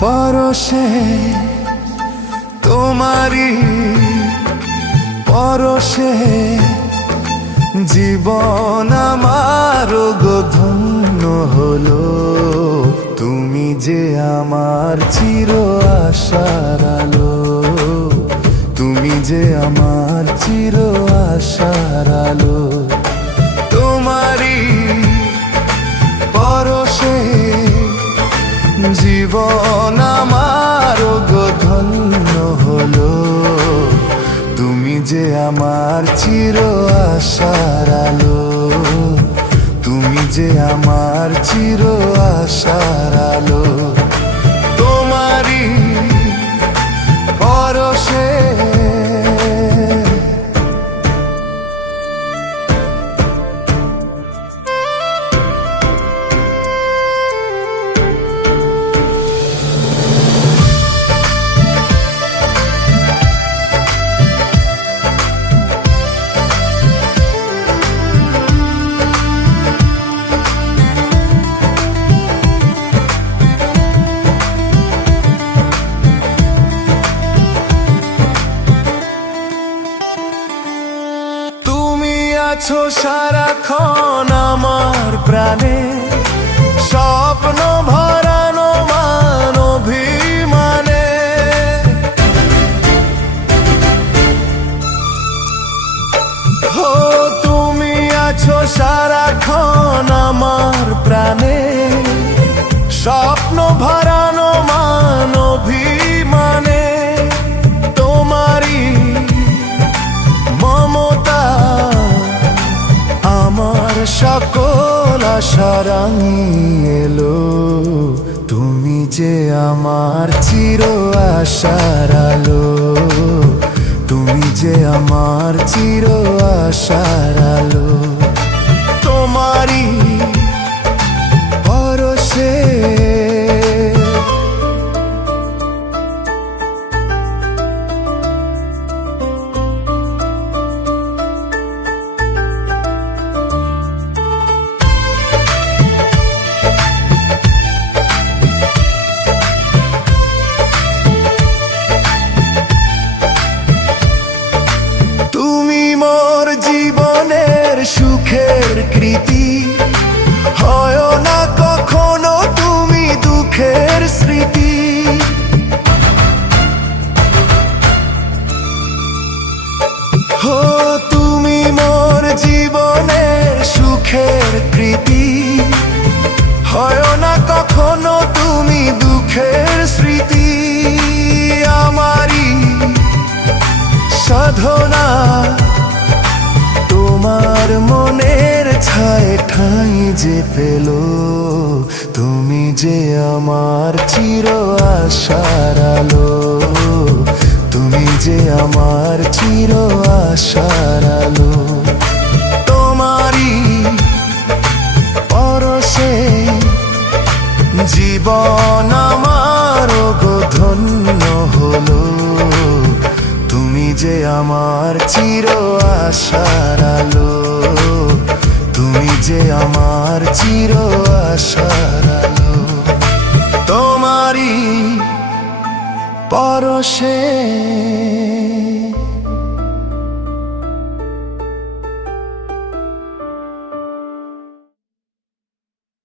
পরশে তোমারি পরশে জীবন আমার গো ধন্য হলো। তুমি যে আমার চির আশার আলো, তুমি যে আমার চির আশার আলো। তোমারি পরশে জীবন আমার গো ধন্য হলো। তুমি যে আমার চির আশার আলো, তুমি যে আমার চির আশার আলো। তোমারি পরশে আছো সারাক্ষণ আমার প্রাণে, স্বপ্ন ভরানো মান অভিমানে। হো তুমি আছো সারাক্ষণ আমার প্রাণে, স্বপ্ন ভরানো মান অভিমানে। তোমারি মমতা আমার সকল আশা রাঙিয়ে এলো। তুমি যে আমার চির আশার আলো, তুমি যে আমার চির আশার আলো। তোমারি পরশে জীবনের সুখের কৃতি, হয় না কখনো তুমি দুঃখের স্মৃতি। হো তুমি মোর জীবনের সুখের কৃতি, হয় না কখনো তুমি দুঃখের স্মৃতি। আমারি সাধনা তোমার মনের ছায় ঠাঁই যে পেল। তুমি যে আমার চির আশার আলো, তুমি যে আমার চির আশার আলো। তোমারি পরশে জীবন আমার গো ধন্য হলো। তুমি যে আমার চির আশার আলো, তুমি যে আমার চির আশার আলো। তোমারি পরশে